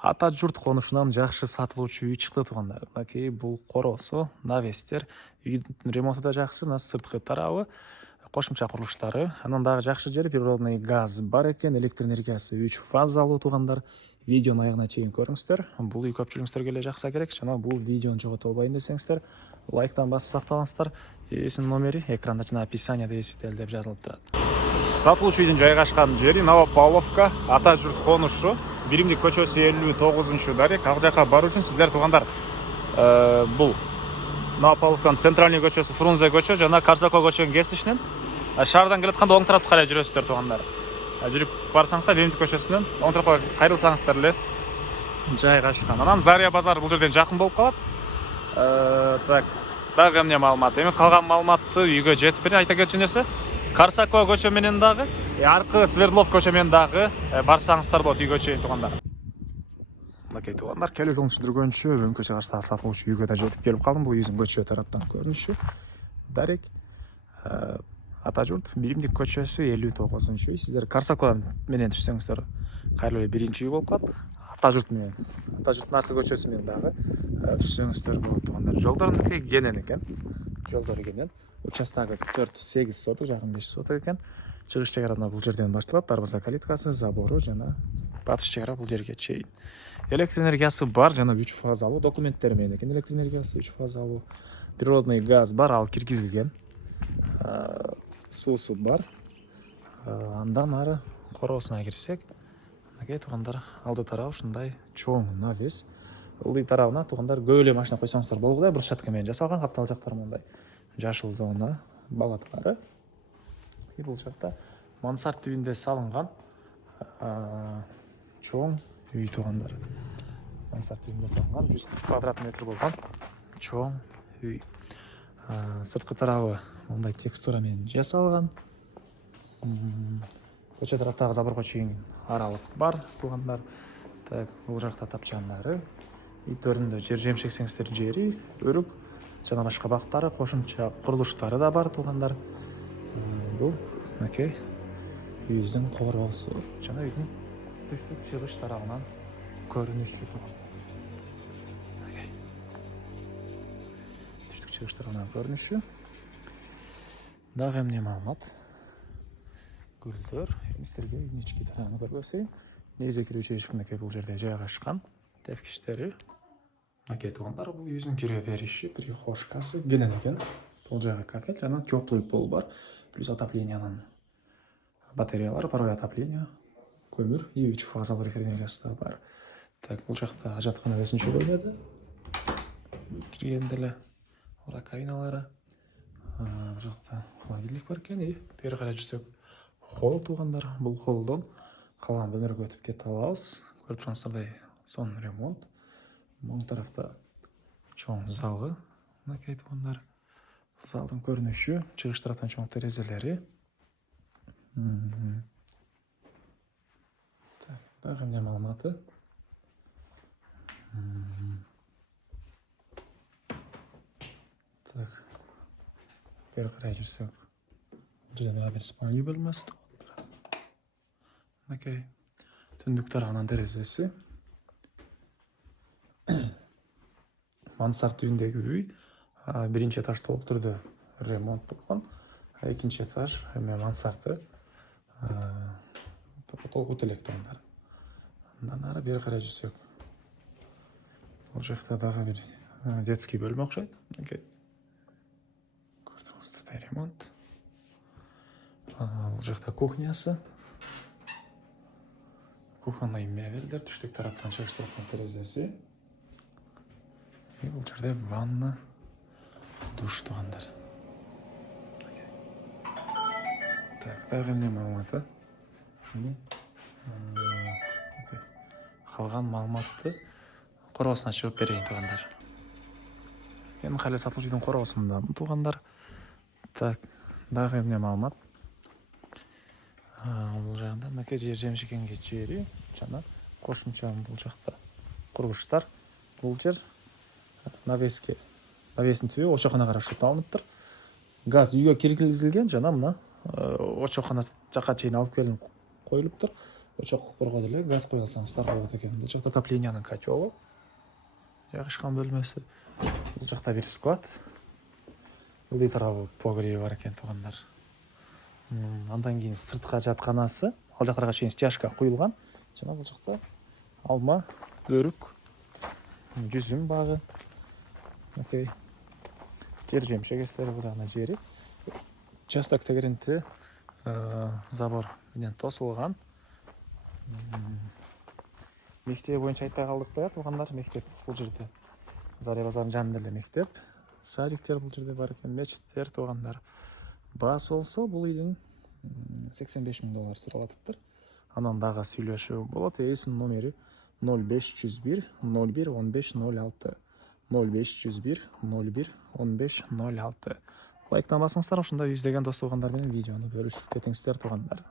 Ата жұрт қонышынан жақшы сатылуучу үй чыкты туугандар. Мынакей бул короосу, навестер, үйдүн ремонту да жакшы, мына сырткы тарабы, кошумча курулуштары. Анан дагы жакшы жери природный газ бар экен, электр энергиясы 3 фазалуу туугандар. Видеону аягына чейин көрүңүздөр. Бул үй көпчүлүгүңүзгө эле жакса керек. Жана бул видеону жогото албайын десеңиздер, лайктан басып сакталыңыздар. Эсинин номери экранда жана описанияда эсител деп жазылып турат. Сатылуучу үйдүн жайгашкан жери Новопавловка, ата журт конушу, Биримдик көчөсү 59 дарек. Ал жака баруу үчүн сиздер туугандар бул Новопавловканын центральный көчөсү, Фрунзе көчө жана Карсако көчөнүн кесишинен шаардан келатканда оң тарапты карай жүрөсүздөр туугандар. Жүрүп барсаңыздар Биримдик көчөсүнөн оң тарапка кайрылсаңыздар эле жайгашкан. Анан Зария базары бул жерден жакын болуп калат. Так, дагы эмне маалымат? Эми калган маалыматты үйгө жетип берейин. Айта кетчү нерсе, Карсако көчө менен дагы, аркы Свердлов көчө менен дагы барсаңыздар болот үйгө чейин туугандар. Мынакей туугандар, келүү жолун түшүндүргөнчү өңкө чыгыштагы сатылуучу үйгө да жетип келип калдым. Бул үйдүн көчө тараптан көрүнүшү. Дарек ата журт Биримдик көчөсү 59 үй. Сиздер Карсако менен түшсөңүздөр кайрылып эле биринчи үй болуп калат. Ата журт менен, ата журттун аркы көчөсү менен дагы түшсөңүздөр болот туугандар. Жолдор мынакей кенен экен. Жолдору кенен. Участогы 4-8 соток, жакын 5 соток экен. Чыгыш чегара бул жерден башталат. Дарбаза калиткасы, забору жана батыш чегара бул жерге чейин. Электр энергиясы бар жана 3 фазалуу, документтери менен экен. Электр энергиясы 3 фазалуу. Природный газ бар, ал киргизилген. Суусу бар. Андан ары короосуна кирсек, мынакей туугандар, алды тарабы ушундай чоң навес. Ылдый тарабына туугандар көп эле машина койсоңуздар болгудай, брусчатка менен жасалган, каптал жактары мындай жашыл зона, балатлары. И бул жакта мансард түйүндө салынган чоң үй туугандар. Мансард түйүндө салынган 100 квадрат метр болгон чоң үй. Сырткы тарабы мындай текстура менен жасалган. Көчө тараптагы заборго чейин аралык бар туугандар. Так, бул жакта тапчандары. И төрүндө жер жемшексеңиздер жери, өрүк жана башка бактары, кошумча курулуштары да бар туугандар. Бул мынакей үйүбүздүн короосу жана үйдүн түштүк чыгыш тарабынан көрүнүшү туугандар. Түштүк чыгыш тарабынан көрүнүшү. Дагы эмне маалымат? Гүлдөр, сиздерге үйдүн ички тарабын көргөзөйүн. Негизи кирүүчү эшик мынакей бул жерде жайгашкан. Тепкичтери. Мынакей туугандар, бул үйүбүздүн кире бериши, прихожкасы кенен экен. Бул жагы кафель, жана теплый пол бар. Плюс отоплениянын батареялары, паровое отопление, көмүр, и 3 фазалуу электр энергиясы да бар. Так, бул жакта ажаткана бесинчи бөлмөдө. Киргенде эле раковиналары. Бул жакта холодильник бар экен, и бери карай жүрсөк холл туугандар. Бул холлдон калган бөлмөлөргө өтүп кете алабыз. Көрүп тургансыздардай сонун ремонт. Моң тарафта чоң залы. Мынакей туугандар. Залдын көрүнүшү, чыгыш тараптан чоң терезелери. Так, дагы эмне маалыматы? Так. Бери карай жүрсөк, бул жерде дагы бир спальня бөлмөсү туугандар. Мынакей түндүк тарабынан терезеси. Мансард түйүндөгү үй. Биринчи этаж толук түрдө ремонт болгон. Экинчи этаж мансарды толук элек туугандар. Андан ары бери карай жүрсөк, бул жакта дагы бир детский бөлмө окшойт. Мынакей көрдүңүздөрдөй ремонт. Бул жакта кухнясы. Кухонный мебелдер, түштүк тараптан чыгыш тараптан терезеси. И бул жерде ванна, душ туугандар. Так, дагы эмне маалыматы? Калган маалыматты короосуна чыгып берейин туугандар. Эми кайра сатылуучу үйдүн короосунда туугандар. Так, дагы эмне маалымат? Бул жагында мынакей жер жемшекенге жери жана кошумча бул жакта курулуштар. Бул жер навестин түбү очокона карашы алыныптыр. Газ үйгө киргизилген жана мына очокона жака чейин алып келип коюлуптур. очок коргоду эле газ кое алсаңыздар болот экен. Бул жакта отоплениянын котелу, жайгашкан бөлмөсү. Бул жакта бир склад. Ылдый тарабы погреби бар экен туугандар. Андан кийин сыртка жатканасы, ал жактарга чейин стяжка куюлган. Жана бул жакта алма, өрүк, жүзүм багы. Окей. Жер жемшек-жемиштери бул жагына жери. Участок тегеринти забор менен тосулган. Мектеп боюнча айтпай калдык да, туугандар, мектеп бул жерде. Заря базарынын жанында эле мектеп. Садиктер бул жерде бар экен, мечиттер туугандар. Баасы болсо бул үйдүн $85,000 сурап атыптыр. Анан дагы сүйлөшүү болот. Эсинин номери 0501 01 15 06. 0501 01 15 06. Лайктан басыңыздар, ошондой издеген дос туугандар менен видеону бөлүшүп кетиңиздер туугандар.